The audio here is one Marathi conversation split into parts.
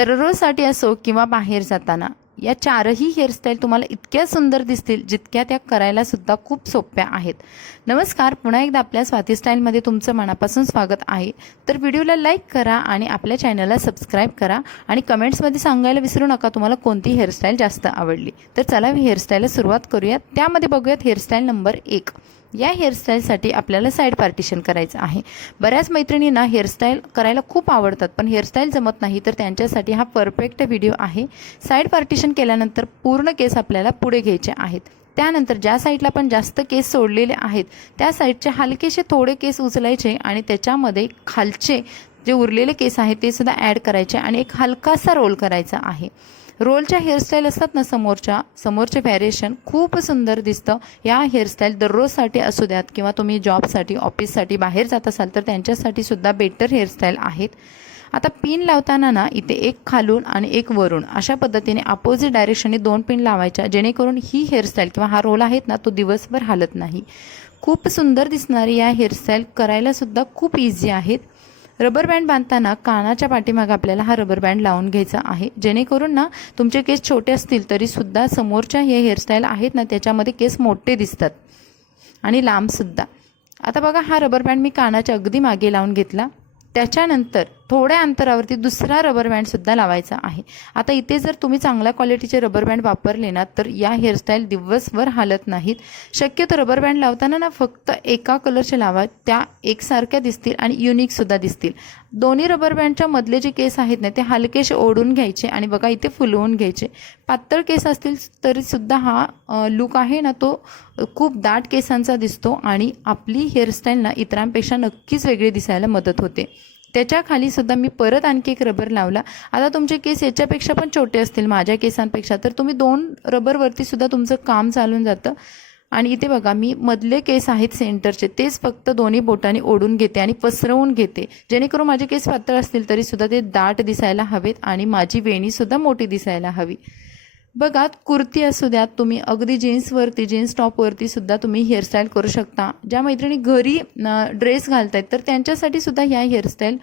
दररोजसाठी असो किंवा बाहेर जाताना, या चारही हेअरस्टाईल तुम्हाला इतक्या सुंदर दिसतील जितक्या त्या करायला सुद्धा खूप सोप्या आहेत. नमस्कार, पुन्हा एकदा आपल्या स्वाती स्टाईलमध्ये तुमचं मनापासून स्वागत आहे. तर व्हिडिओला लाईक करा आणि आपल्या चॅनलला सबस्क्राईब करा आणि कमेंट्समध्ये सांगायला विसरू नका तुम्हाला कोणती हेअरस्टाईल जास्त आवडली. तर चला हेअरस्टाईलला सुरुवात करूयात. त्यामध्ये बघूयात हेअरस्टाईल नंबर 1. या हेअरस्टाईलसाठी आपल्याला साईड पार्टिशन करायचं आहे. बऱ्याच मैत्रिणींना हेअरस्टाईल करायला खूप आवडतात पण हेअरस्टाईल जमत नाही, तर त्यांच्यासाठी हा परफेक्ट व्हिडिओ आहे. साईड पार्टिशन केल्यानंतर पूर्ण केस आपल्याला पुढे घ्यायचे आहेत. त्यानंतर ज्या साईडला आपण जास्त केस सोडलेले आहेत त्या साईडचे हलकेसे थोडे केस उचलायचे आणि त्याच्यामध्ये खालचे जे उरलेले केस आहेत ते सुद्धा ॲड करायचे आणि एक हलकासा रोल करायचा आहे. रोलच्या हेअरस्टाईल असतात ना, समोरचे व्हॅरिएशन खूप सुंदर दिसतं. या हेअरस्टाईल दररोजसाठी असू द्यात किंवा तुम्ही जॉबसाठी ऑफिससाठी बाहेर जात असाल तर त्यांच्यासाठी सुद्धा बेटर हेअरस्टाईल आहेत. आता पिन लावताना ना, इथे एक खालून आणि एक वरून अशा पद्धतीने अपोजिट डायरेक्शनने 2 पिन लावायच्या, जेणेकरून ही हेअरस्टाईल किंवा हा रोल आहेत ना तो दिवसभर हालत नाही. खूप सुंदर दिसणारी या हेअरस्टाईल करायला सुद्धा खूप इझी आहेत. रबर बँड बांधताना कानाच्या पाठीमागे आपल्याला हा रबर बँड लावून घ्यायचा आहे, जेणेकरून ना तुमचे केस छोटे असतील तरीसुद्धा समोरच्या हे हेअरस्टाईल आहेत ना त्याच्यामध्ये केस मोठे दिसतात आणि लांबसुद्धा. आता बघा, हा रबर बँड मी कानाच्या अगदी मागे लावून घेतला. त्याच्यानंतर थोड्या अंतरावरती दुसरा रबर बँडसुद्धा लावायचा आहे. आता इथे जर तुम्ही चांगल्या क्वालिटीचे रबर बँड वापरले ना तर या हेअरस्टाईल दिवसभर हालत नाहीत. शक्यतो रबर बँड लावताना ना फक्त एका कलरचे लावा, त्या एकसारख्या दिसतील आणि युनिकसुद्धा दिसतील. दोन्ही रबर बँडच्या मधले जे केस आहेत ना ते हलकेसे ओढून घ्यायचे आणि बघा इथे फुलवून घ्यायचे. पातळ केस असतील तरीसुद्धा हा लुक आहे ना तो खूप दाट केसांचा दिसतो आणि आपली हेअरस्टाईल ना इतरांपेक्षा नक्कीच वेगळी दिसायला मदत होते. त्याच्या खाली सुद्धा मी परत आणखी एक रबर लावला. आता तुमचे केस याच्यापेक्षा पण छोटे असतील माझ्या केसांपेक्षा, तर तुम्ही 2 रबरवरती सुद्धा तुमचं काम चालून जातं. आणि इथे बघा, मी मधले केस आहेत सेंटरचे तेच फक्त दोन्ही बोटांनी ओढून घेते आणि पसरवून घेते, जेणेकरून माझे केस पातळ असतील तरीसुद्धा ते दाट दिसायला हवेत आणि माझी वेणीसुद्धा मोठी दिसायला हवी. बघा, कुर्ती असू द्यात, तुम्ही अगदी जीन्स टॉपवरती सुद्धा तुम्ही हेअरस्टाईल करू शकता. ज्या मैत्रिणी घरी ड्रेस घालतायत तर त्यांच्यासाठी सुद्धा ह्या हेअरस्टाईल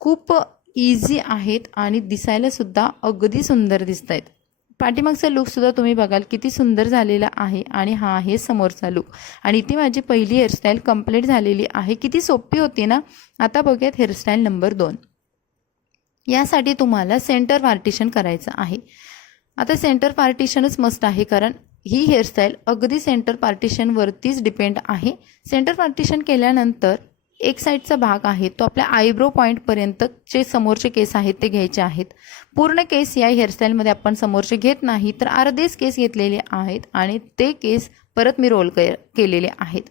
खूप इझी आहेत आणि दिसायला सुद्धा अगदी सुंदर दिसत आहेत. पाठीमागचा लुकसुद्धा तुम्ही बघाल किती सुंदर झालेला आहे आणि हा आहे समोरचा लुक. आणि इथे माझी पहिली हेअरस्टाईल कंप्लीट झालेली आहे. किती सोपी होती ना. आता बघूयात हेअरस्टाईल नंबर 2. यासाठी तुम्हाला सेंटर पार्टिशन करायचं आहे. आता सेंटर पार्टिशनच मस्ट आहे, कारण ही हेअरस्टाईल अगदी सेंटर पार्टिशनवरतीच डिपेंड आहे. सेंटर पार्टिशन केल्यानंतर एक साईडचा भाग आहे तो आपल्या आयब्रो पॉईंटपर्यंतचे समोरचे केस आहेत ते घ्यायचे आहेत. पूर्ण केस या हेअरस्टाईलमध्ये आपण समोरचे घेत नाही, तर अर्धेच केस घेतलेले आहेत आणि ते केस परत मी रोल केलेले आहेत.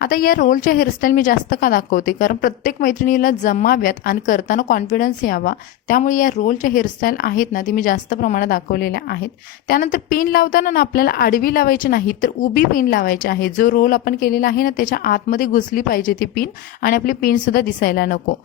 आता या रोलच्या हेअरस्टाईल मी जास्त का दाखवते, कारण प्रत्येक मैत्रिणीला जमाव्यात आणि करताना कॉन्फिडन्स यावा, त्यामुळे या रोलच्या हेअरस्टाईल आहेत ना ती मी जास्त प्रमाणात दाखवलेल्या आहेत. त्यानंतर पिन लावताना ना आपल्याला आडवी लावायची नाही तर उभी पिन लावायची आहे. जो रोल आपण केलेला आहे ना त्याच्या आतमध्ये घुसली पाहिजे ती पिन आणि आपली पिनसुद्धा दिसायला नको.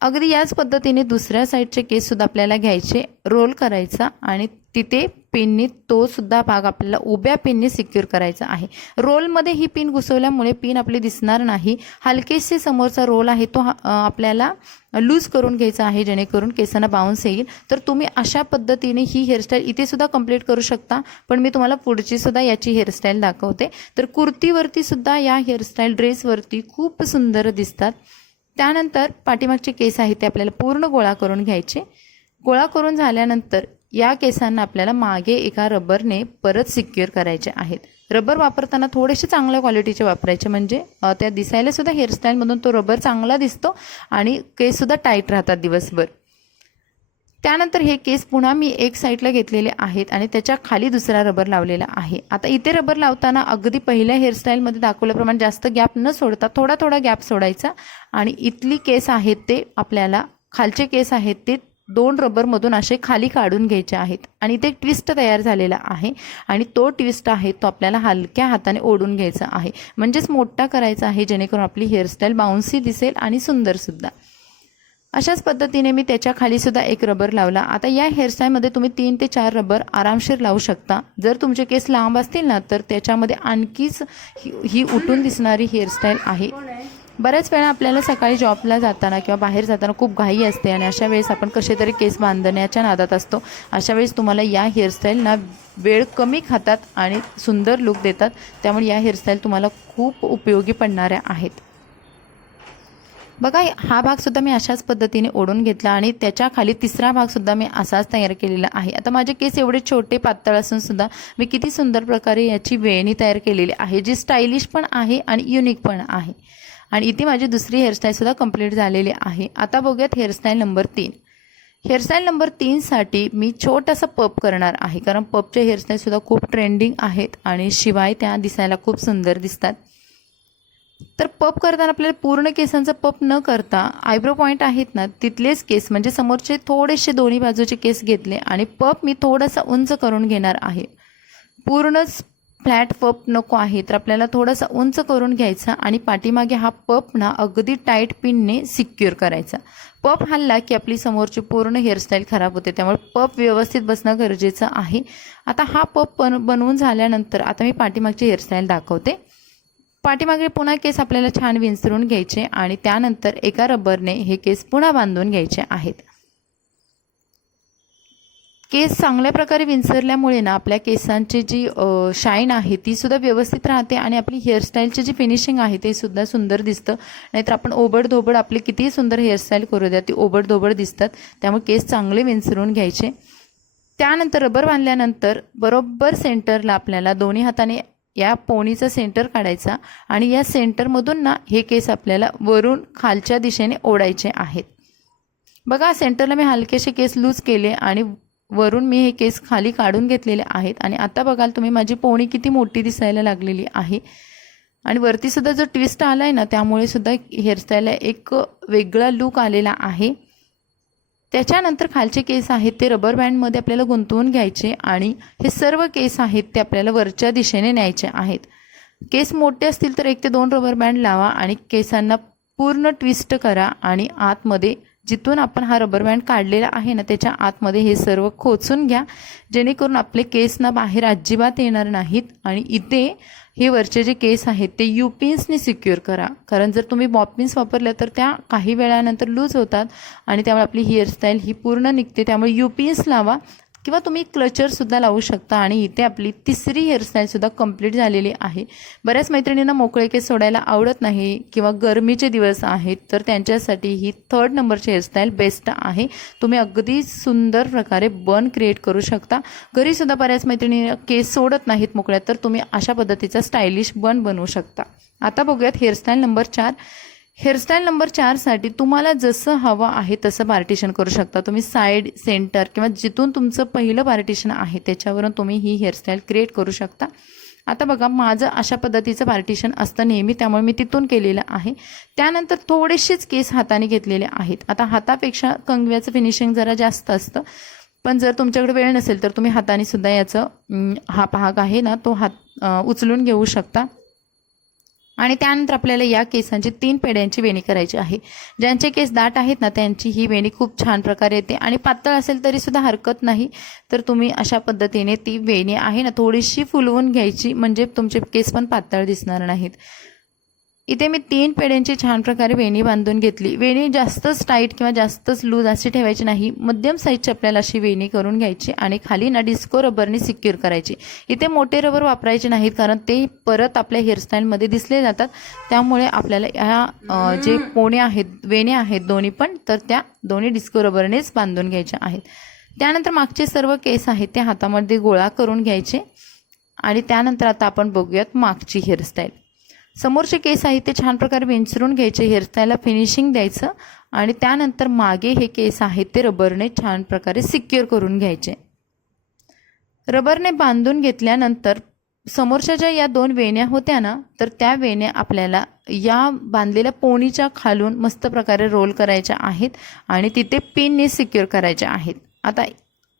अगदी याच पद्धतीने दुसऱ्या साईडचे केससुद्धा आपल्याला घ्यायचे, रोल करायचा आणि तिथे पिननी तो सुद्धा भाग आपल्याला उभ्या पिनने सिक्युअर करायचा आहे. रोलमध्ये ही पिन घुसवल्यामुळे पिन आपली दिसणार नाही. हलकेसे समोरचा रोल आहे तो आपल्याला लूज करून घ्यायचा आहे, जेणेकरून केसांना बाउन्स येईल. तर तुम्ही अशा पद्धतीने ही हेअरस्टाईल इथे सुद्धा कंप्लीट करू शकता, पण मी तुम्हाला पुढची सुद्धा याची हेअरस्टाईल दाखवते. तर कुर्तीवरती सुद्धा या हेअरस्टाईल ड्रेसवरती खूप सुंदर दिसतात. त्यानंतर पाठीमागचे केस आहेत ते आपल्याला पूर्ण गोळा करून घ्यायचे. गोळा करून झाल्यानंतर या केसांना आपल्याला मागे एका रबरने परत सिक्युअर करायचे आहेत. रबर वापरताना थोडेसे चांगल्या क्वालिटीचे वापरायचे, म्हणजे त्या दिसायला सुद्धा हेअरस्टाईलमधून तो रबर चांगला दिसतो आणि केससुद्धा टाईट राहतात दिवसभर. त्यानंतर हे केस पुन्हा मी एक साईडला घेतलेले आहेत आणि त्याच्या खाली दुसरा रबर लावलेला आहे. आता इथे रबर लावताना अगदी पहिल्या हेअरस्टाईलमध्ये दाखवल्याप्रमाणे जास्त गॅप न सोडता थोडा गॅप सोडायचा आणि इथली केस आहेत ते आपल्याला, खालचे केस आहेत ते 2 रबरमधून असे खाली काढून घ्यायचे आहेत आणि इथे एक ट्विस्ट तयार झालेला आहे आणि तो ट्विस्ट आहे तो आपल्याला हलक्या हाताने ओढून घ्यायचा आहे, म्हणजेच मोठा करायचा आहे, जेणेकरून आपली हेअरस्टाईल बाउन्सी दिसेल आणि सुंदरसुद्धा. अशाच पद्धतीने मी त्याच्या खाली सुद्धा एक रबर लावला. आता या हेअरस्टाईलमध्ये तुम्ही 3 ते 4 रबर आरामशीर लावू शकता. जर तुमचे केस लांब असतील ना तर त्याच्यामध्ये आणखीच ही उठून दिसणारी हेअरस्टाईल आहे. बऱ्याच वेळा आपल्याला सकाळी जॉबला जाताना किंवा बाहेर जाताना खूप घाई असते आणि अशा वेळेस आपण कसे तरी केस बांधण्याच्या नादात असतो. अशा वेळेस तुम्हाला या हेअरस्टाईल वेळ कमी खातात आणि सुंदर लुक देतात. त्यामुळे या हेअरस्टाईल तुम्हाला खूप उपयोगी पडणाऱ्या आहेत. बघा, हा भागसुद्धा मी अशाच पद्धतीने ओढून घेतला आणि त्याच्या खाली तिसरा भागसुद्धा मी असाच तयार केलेला आहे. आता माझे केस एवढे छोटे पातळ असूनसुद्धा मी किती सुंदर प्रकारे याची वेणी तयार केलेली आहे, जी स्टायलिश पण आहे आणि युनिक पण आहे. आणि इथे माझी दुसरी हेअरस्टाईलसुद्धा कंप्लीट झालेली आहे. आता बघूयात हेअरस्टाईल नंबर 3. हेअरस्टाईल नंबर 3साठी मी छोटासा पप करणार आहे, कारण पपचे हेअरस्टाईलसुद्धा खूप ट्रेंडिंग आहेत आणि शिवाय त्या दिसायला खूप सुंदर दिसतात. तर पप करताना आपल्याला पूर्ण केसांचा पप न करता आयब्रो पॉईंट आहेत ना तिथलेच केस, म्हणजे समोरचे थोडेसे दोन्ही बाजूचे केस घेतले आणि पप मी थोडासा उंच करून घेणार आहे. पूर्णच फ्लॅट पप नको आहे, तर आपल्याला थोडासा उंच करून घ्यायचा आणि पाठीमागे हा पप ना अगदी टाईट पिनने सिक्युअर करायचा. पप हल्ला की आपली समोरची पूर्ण हेअरस्टाईल खराब होते, त्यामुळे पप व्यवस्थित बसणं गरजेचं आहे. आता हा पप बनवून झाल्यानंतर आता मी पाठीमागची हेअरस्टाईल दाखवते. पाठीमागे पुन्हा केस आपल्याला छान विंचरून घ्यायचे आणि त्यानंतर एका रबरने हे केस पुन्हा बांधून घ्यायचे आहेत. केस चांगल्या प्रकारे विंचरल्यामुळे ना आपल्या केसांची जी शाईन आहे ती सुद्धा व्यवस्थित राहते आणि आपली हेअरस्टाईलची जी फिनिशिंग आहे ते सुद्धा सुंदर दिसतं. नाहीतर आपण ओबडधोबड आपली कितीही सुंदर हेअरस्टाईल करू द्या, ती ओबडधोबड दिसतात. त्यामुळे केस चांगले विंचरून घ्यायचे. त्यानंतर रबर बांधल्यानंतर बरोबर सेंटरला आपल्याला दोन्ही हाताने या पोणीचा सेंटर काढायचा आणि या सेंटरमधून ना हे केस आपल्याला वरून खालच्या दिशेने ओढायचे आहेत. बघा, सेंटरला मी हलकेसे केस लूज केले आणि वरून मी हे केस खाली काढून घेतलेले आहेत. आणि आता बघाल तुम्ही माझी पोणी किती मोठी दिसायला लागलेली आहे आणि वरती सुद्धा जो ट्विस्ट आला आहे ना त्यामुळे सुद्धा हेअरस्टाईलला एक वेगळा लूक आलेला आहे. त्याच्यानंतर खालचे केस आहेत ते रबर बँडमध्ये आपल्याला गुंतवून घ्यायचे आणि हे सर्व केस आहेत ते आपल्याला वरच्या दिशेने न्यायचे आहेत. केस मोठे असतील तर 1 ते 2 रबर बँड लावा आणि केसांना पूर्ण ट्विस्ट करा आणि आतमध्ये जिथून आपण हा रबर बँड काढलेला आहे ना त्याच्या आतमध्ये हे सर्व खोचून घ्या, जेणेकरून आपले केस ना बाहेर अजिबात येणार नाहीत. आणि इथे हे वरचे जे केस आहेत ते युपिन्सने सिक्युअर करा, कारण जर तुम्ही बॉपिन्स वापरल्या तर त्या काही वेळानंतर लूज होतात आणि त्यामुळे आपली हेअरस्टाईल ही पूर्ण निघते. त्यामुळे युपिन्स लावा किंवा तुम्ही क्लचरसुद्धा लावू शकता. आणि इथे आपली तिसरी हेअरस्टाईलसुद्धा कंप्लीट झालेली आहे. बऱ्याच मैत्रिणींना मोकळे केस सोडायला आवडत नाही किंवा गरमीचे दिवस आहेत, तर त्यांच्यासाठी ही 3rd नंबरची हेअरस्टाईल बेस्ट आहे. तुम्ही अगदी सुंदर प्रकारे बन क्रिएट करू शकता. घरीसुद्धा बऱ्याच मैत्रिणी केस सोडत नाहीत मोकळ्या, तर तुम्ही अशा पद्धतीचा स्टायलिश बन बनवू शकता. आता बघूयात हेअरस्टाईल नंबर 4. हेअरस्टाईल नंबर 4साठी तुम्हाला जसं हवं आहे तसं पार्टिशन करू शकता. तुम्ही साईड, सेंटर किंवा जिथून तुमचं पहिलं पार्टिशन आहे त्याच्यावरून तुम्ही ही हेअरस्टाईल क्रिएट करू शकता. आता बघा, माझं अशा पद्धतीचं पार्टिशन असतं नेहमी, त्यामुळे मी तिथून केलेलं आहे. त्यानंतर थोडेसेच केस हाताने घेतलेले आहेत. आता हातापेक्षा कंगव्याचं फिनिशिंग जरा जास्त असतं, पण जर तुमच्याकडे वेळ नसेल तर तुम्ही हाताने सुद्धा याचं हा भाग आहे ना तो उचलून घेऊ शकता. आणि त्यानंतर आपल्याला या केसांची 3 पेड्यांची वेणी करायची आहे. ज्यांचे केस दाट आहेत ना त्यांची ही वेणी खूप छान प्रकारे येते आणि पातळ असेल तरी सुद्धा हरकत नाही. तर तुम्ही अशा पद्धतीने ती वेणी आहे ना थोडीशी फुलवून घ्यायची, म्हणजे तुमचे केस पण पातळ दिसणार नाहीत. इथे मी 3 पेड्यांची छान प्रकारे वेणी बांधून घेतली. वेणी जास्तच टाईट किंवा जास्तच लूज अशी ठेवायची नाही, मध्यम साईजची आपल्याला अशी वेणी करून घ्यायची आणि खाली ना डिस्को रबरने सिक्युअर करायची. इथे मोठे रबर वापरायचे नाहीत, कारण ते परत आपल्या हेअरस्टाईलमध्ये दिसले जातात. त्यामुळे आपल्याला ह्या जे पोणे आहेत, वेणे आहेत दोन्ही पण, तर त्या दोन्ही डिस्को रबरनेच बांधून घ्यायच्या आहेत. त्यानंतर मागचे सर्व केस आहेत ते हातामध्ये गोळा करून घ्यायचे. आणि त्यानंतर आता आपण बघूयात मागची हेअरस्टाईल. समोरचे केस आहेत ते छान प्रकारे विंचरून घ्यायचे, हेअरस्टाईलला फिनिशिंग द्यायचं आणि त्यानंतर मागे हे केस आहेत ते रबरने छान प्रकारे सिक्युअर करून घ्यायचे. रबरने बांधून घेतल्यानंतर समोरच्या ज्या या 2 वेण्या होत्या ना, तर त्या वेण्या आपल्याला या बांधलेल्या पोणीच्या खालून मस्त प्रकारे रोल करायच्या आहेत आणि तिथे पिनने सिक्युअर करायच्या आहेत. आता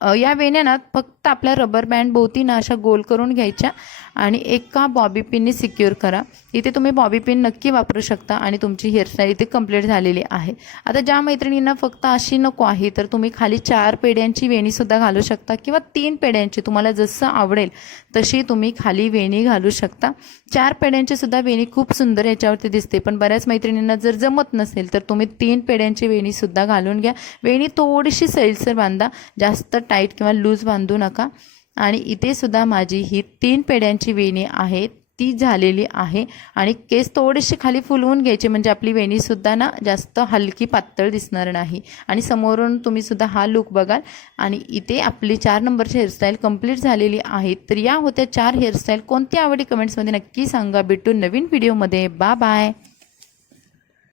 या वेण्या ना फक्त आपल्या रबर बँड भोवती ना अशा गोल करून घ्यायच्या आणि एका बॉबी पिनने सिक्युअर करा. इथे तुम्ही बॉबी पिन नक्की वापरू शकता आणि तुमची हेअरस्टाईल इथे कंप्लीट झालेली आहे. आता ज्या मैत्रिणींना फक्त अशी नको आहे तर तुम्ही खाली 4 पेड्यांची वेणीसुद्धा घालू शकता किंवा 3 पेड्यांची, तुम्हाला जसं आवडेल तशी तुम्ही खाली वेणी घालू शकता. 4 पेड्यांची सुद्धा वेणी खूप सुंदर याच्यावरती दिसते, पण बऱ्याच मैत्रिणींना जर जमत नसेल तर तुम्ही 3 पेड्यांची वेणीसुद्धा घालून घ्या. वेणी थोडीशी सैलसर बांधा, जास्त टाईट किंवा लूज बांधू नका. आणि इथे सुद्धा माझी ही 3 पेड्यांची वेणी आहे ती झालेली आहे. आणि केस थोडेसे खाली फुलवून घ्यायचे म्हणजे आपली वेणीसुद्धा ना जास्त हलकी पातळ दिसणार नाही. आणि समोरून तुम्ही सुद्धा हा लुक बघाल. आणि इथे आपली 4 नंबरची हेअरस्टाईल कंप्लीट झालेली आहे. तर या होत्या 4 हेअरस्टाईल. कोणती आवडली कमेंट्समध्ये नक्की सांगा. भेटू नवीन व्हिडिओमध्ये. बाय.